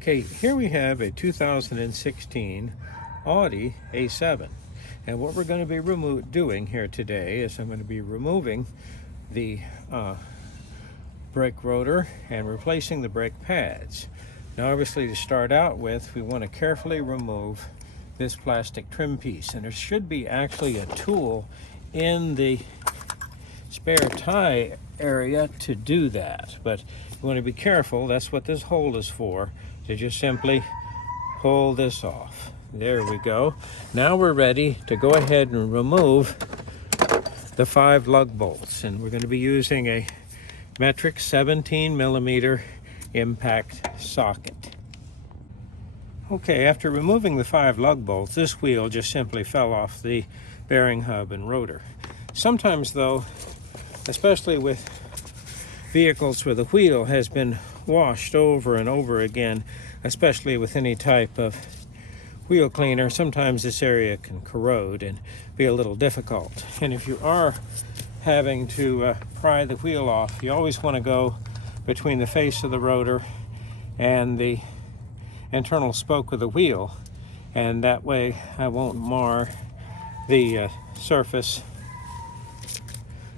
Okay, here we have a 2016 Audi A7. And what we're going to be doing here today is I'm going to be removing the brake rotor and replacing the brake pads. Now obviously, to start out with, we want to carefully remove this plastic trim piece. And there should be actually a tool in the spare tie area to do that. But you want to be careful. That's what this hole is for, to just simply pull this off. There we go. Now we're ready to go ahead and remove the 5 lug bolts, and we're going to be using a metric 17 millimeter impact socket. Okay, after removing the 5 lug bolts, this wheel just simply fell off the bearing hub and rotor. Sometimes though, especially with vehicles where the wheel has been washed over and over again, especially with any type of wheel cleaner, sometimes this area can corrode and be a little difficult. And if you are having to pry the wheel off, you always want to go between the face of the rotor and the internal spoke of the wheel, and that way I won't mar the surface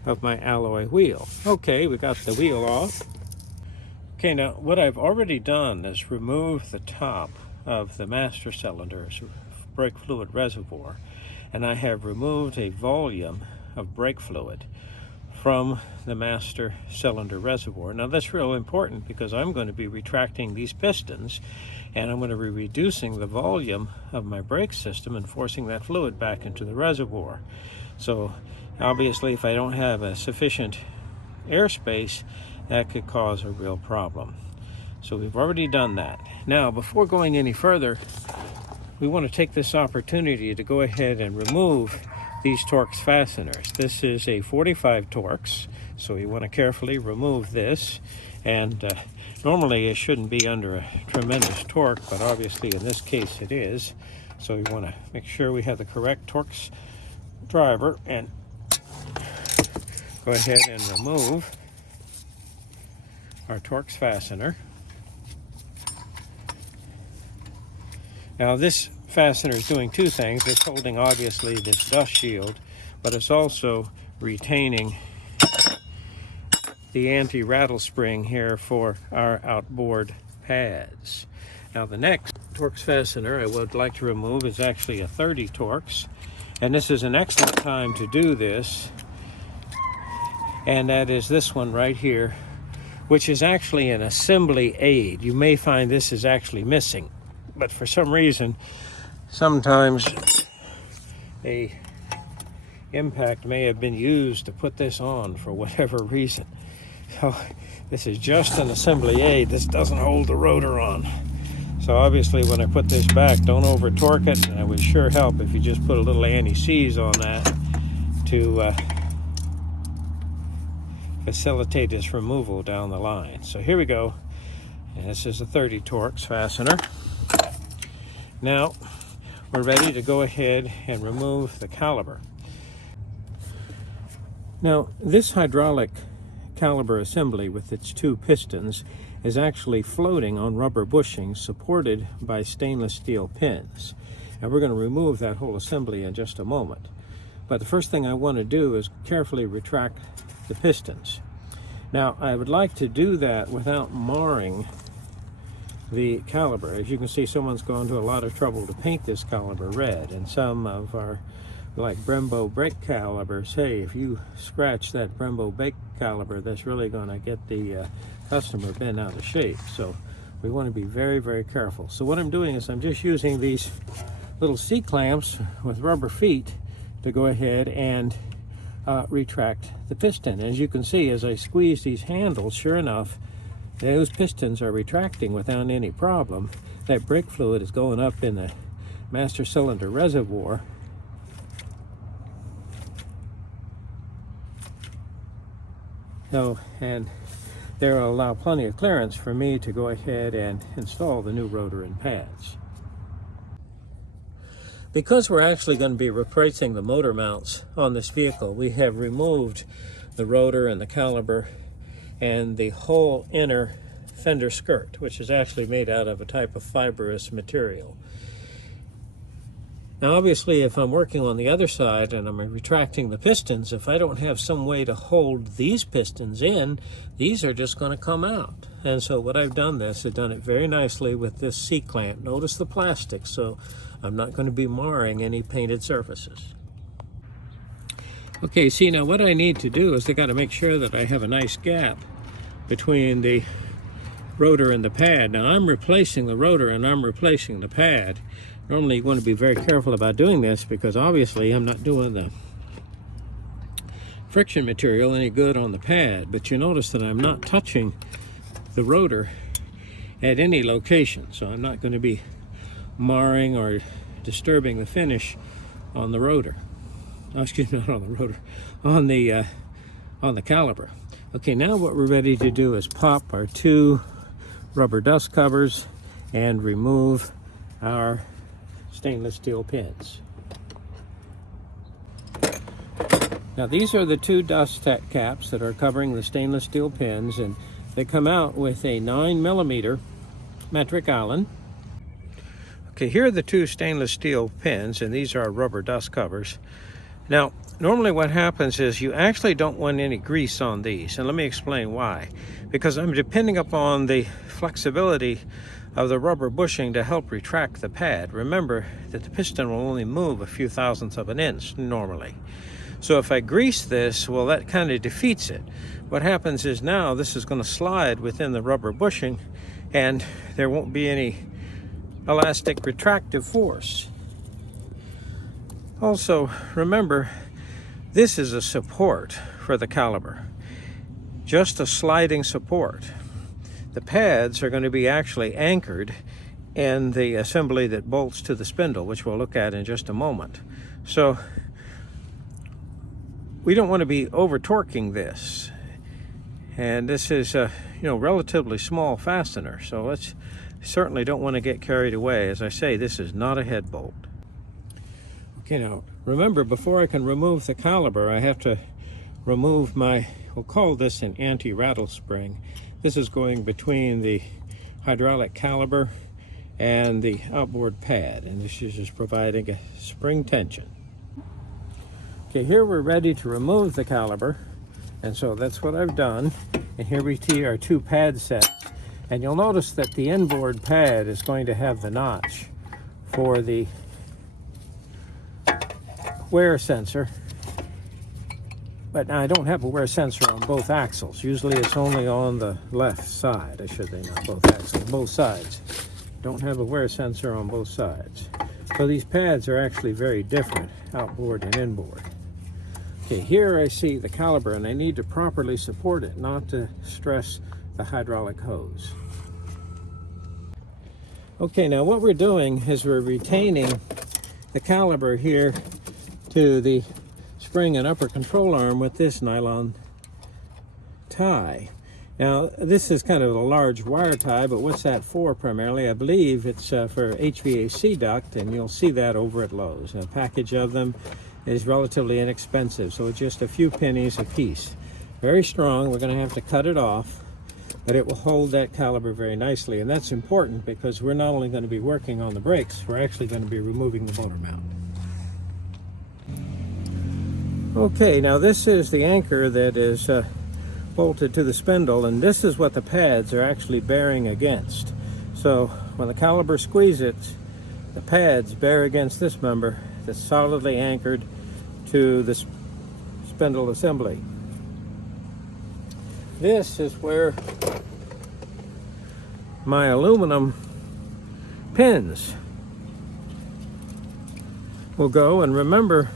of my alloy wheel. Okay, we got the wheel off. Okay, now what I've already done is remove the top of the master cylinder's brake fluid reservoir, and I have removed a volume of brake fluid from the master cylinder reservoir. Now that's real important because I'm going to be retracting these pistons, and I'm going to be reducing the volume of my brake system and forcing that fluid back into the reservoir. So obviously, if I don't have a sufficient airspace, that could cause a real problem. So we've already done that. Now, before going any further, we want to take this opportunity to go ahead and remove these Torx fasteners. This is a 45 Torx, so you want to carefully remove this. And normally it shouldn't be under a tremendous torque, but obviously in this case it is. So we want to make sure we have the correct Torx driver and go ahead and remove our Torx fastener. Now this fastener is doing two things. It's holding obviously this dust shield, but it's also retaining the anti-rattle spring here for our outboard pads. Now the next Torx fastener I would like to remove is actually a 30 Torx, and this is an excellent time to do this, and that is this one right here, which is actually an assembly aid. You may find this is actually missing, but for some reason, sometimes a impact may have been used to put this on for whatever reason. So this is just an assembly aid. This doesn't hold the rotor on. So obviously when I put this back, don't over torque it, and it would sure help if you just put a little anti-seize on that to facilitate this removal down the line. So here we go. And this is a 30 Torx fastener. Now we're ready to go ahead and remove the caliper. Now this hydraulic caliper assembly with its 2 pistons is actually floating on rubber bushings supported by stainless steel pins. And we're going to remove that whole assembly in just a moment. But the first thing I want to do is carefully retract the pistons. Now I would like to do that without marring the caliper. As you can see, someone's gone to a lot of trouble to paint this caliper red, and some of our like Brembo brake calipers, hey, if you scratch that Brembo brake caliper, that's really going to get the customer bent out of shape. So we want to be very, very careful. So what I'm doing is I'm just using these little C-clamps with rubber feet to go ahead and retract the piston. As you can see, as I squeeze these handles, sure enough, those pistons are retracting without any problem. That brake fluid is going up in the master cylinder reservoir. So, and there will allow plenty of clearance for me to go ahead and install the new rotor and pads. Because we're actually going to be replacing the motor mounts on this vehicle, we have removed the rotor and the caliper and the whole inner fender skirt, which is actually made out of a type of fibrous material. Now obviously if I'm working on the other side and I'm retracting the pistons, if I don't have some way to hold these pistons in, these are just going to come out. And so what I've done I've done it very nicely with this C-clamp. Notice the plastic, so I'm not going to be marring any painted surfaces. Okay, see, now what I need to do is I got to make sure that I have a nice gap between the rotor and the pad. Now I'm replacing the rotor and I'm replacing the pad. Normally you want to be very careful about doing this because obviously I'm not doing the friction material any good on the pad, but you notice that I'm not touching the rotor at any location, so I'm not going to be marring or disturbing the finish on the rotor. Oh, excuse me, not on the rotor, on the caliper. Okay, now what we're ready to do is pop our 2 rubber dust covers and remove our stainless steel pins. Now these are the 2 dust caps that are covering the stainless steel pins, and they come out with a 9mm metric Allen. Okay, here are the 2 stainless steel pins, and these are rubber dust covers. Now normally what happens is you actually don't want any grease on these, and let me explain why. Because I'm depending upon the flexibility of the rubber bushing to help retract the pad. Remember that the piston will only move a few thousandths of an inch normally. So if I grease this, well, that kind of defeats it. What happens is now this is going to slide within the rubber bushing and there won't be any elastic retractive force. Also, remember, this is a support for the caliper, just a sliding support. The pads are going to be actually anchored in the assembly that bolts to the spindle, which we'll look at in just a moment. So we don't want to be over torquing this, and this is a relatively small fastener, so let's certainly don't want to get carried away. As I say, this is not a head bolt. Okay, now remember, before I can remove the caliper, I have to remove we'll call this an anti-rattle spring. This is going between the hydraulic caliper and the outboard pad, and this is just providing a spring tension. Okay, here we're ready to remove the caliper, and so that's what I've done. And here we see our 2 pad sets, and you'll notice that the inboard pad is going to have the notch for the wear sensor. But now I don't have a wear sensor on both axles. Usually it's only on the left side. I should say not both axles, both sides. Don't have a wear sensor on both sides. So these pads are actually very different, outboard and inboard. Okay, here I see the caliper and I need to properly support it, not to stress the hydraulic hose. Okay, now what we're doing is we're retaining the caliper here to the spring and upper control arm with this nylon tie. Now this is kind of a large wire tie, but what's that for primarily? I believe it's for HVAC duct, and you'll see that over at Lowe's. A package of them is relatively inexpensive, so it's just a few pennies a piece. Very strong. We're going to have to cut it off, but it will hold that caliper very nicely, and that's important because we're not only going to be working on the brakes, we're actually going to be removing the motor mount. Okay, now this is the anchor that is bolted to the spindle, and this is what the pads are actually bearing against. So when the caliper squeezes, the pads bear against this member that's solidly anchored to the spindle assembly. This is where my aluminum pins will go, and remember,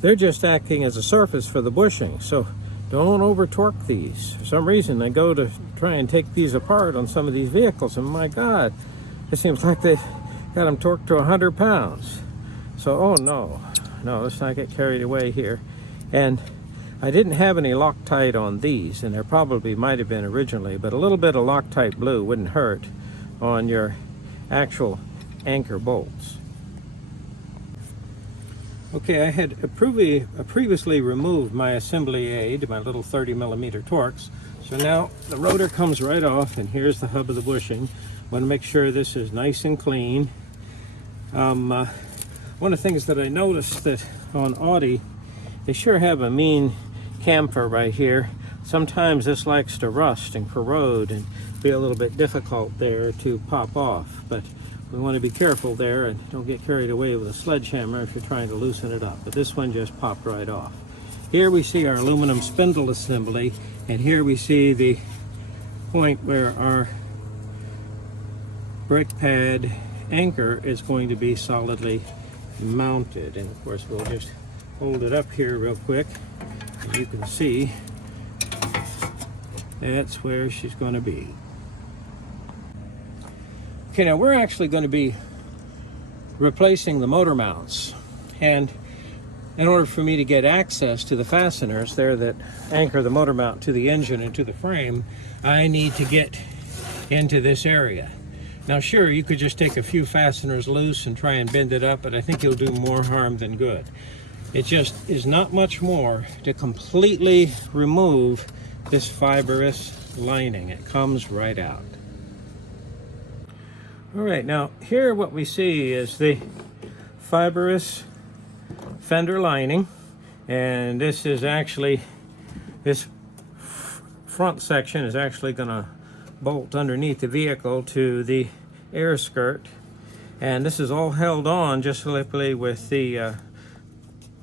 they're just acting as a surface for the bushing, so don't over torque these. For some reason I go to try and take these apart on some of these vehicles, and my God, it seems like they've got them torqued to 100 pounds. So, oh no, let's not get carried away here. And I didn't have any Loctite on these, and there probably might have been originally, but a little bit of Loctite blue wouldn't hurt on your actual anchor bolts. Okay, I had previously removed my assembly aid, my little 30mm Torx, so So now the rotor comes right off, and here's the hub of the bushing. Want to make sure this is nice and clean. One of the things that I noticed that on Audi, they sure have a mean camphor right here. Sometimes this likes to rust and corrode and be a little bit difficult there to pop off, but we want to be careful there and don't get carried away with a sledgehammer if you're trying to loosen it up. But this one just popped right off. Here we see our aluminum spindle assembly, and here we see the point where our brake pad anchor is going to be solidly mounted. And of course we'll just hold it up here real quick. As you can see, that's where she's going to be. Okay, now we're actually going to be replacing the motor mounts, and in order for me to get access to the fasteners there that anchor the motor mount to the engine and to the frame, I need to get into this area. Now sure, you could just take a few fasteners loose and try and bend it up, but I think you'll do more harm than good. It just is not much more to completely remove this fibrous lining. It comes right out. All right, now here what we see is the fibrous fender lining, and this is actually, this front section is actually going to bolt underneath the vehicle to the air skirt, and this is all held on just simply with the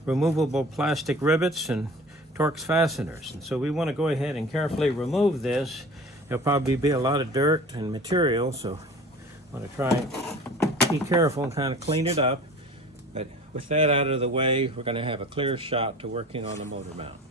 removable plastic rivets and Torx fasteners. And so we want to go ahead and carefully remove this. There'll probably be a lot of dirt and material, so I want to try and be careful and kind of clean it up. But with that out of the way, we're going to have a clear shot to working on the motor mount.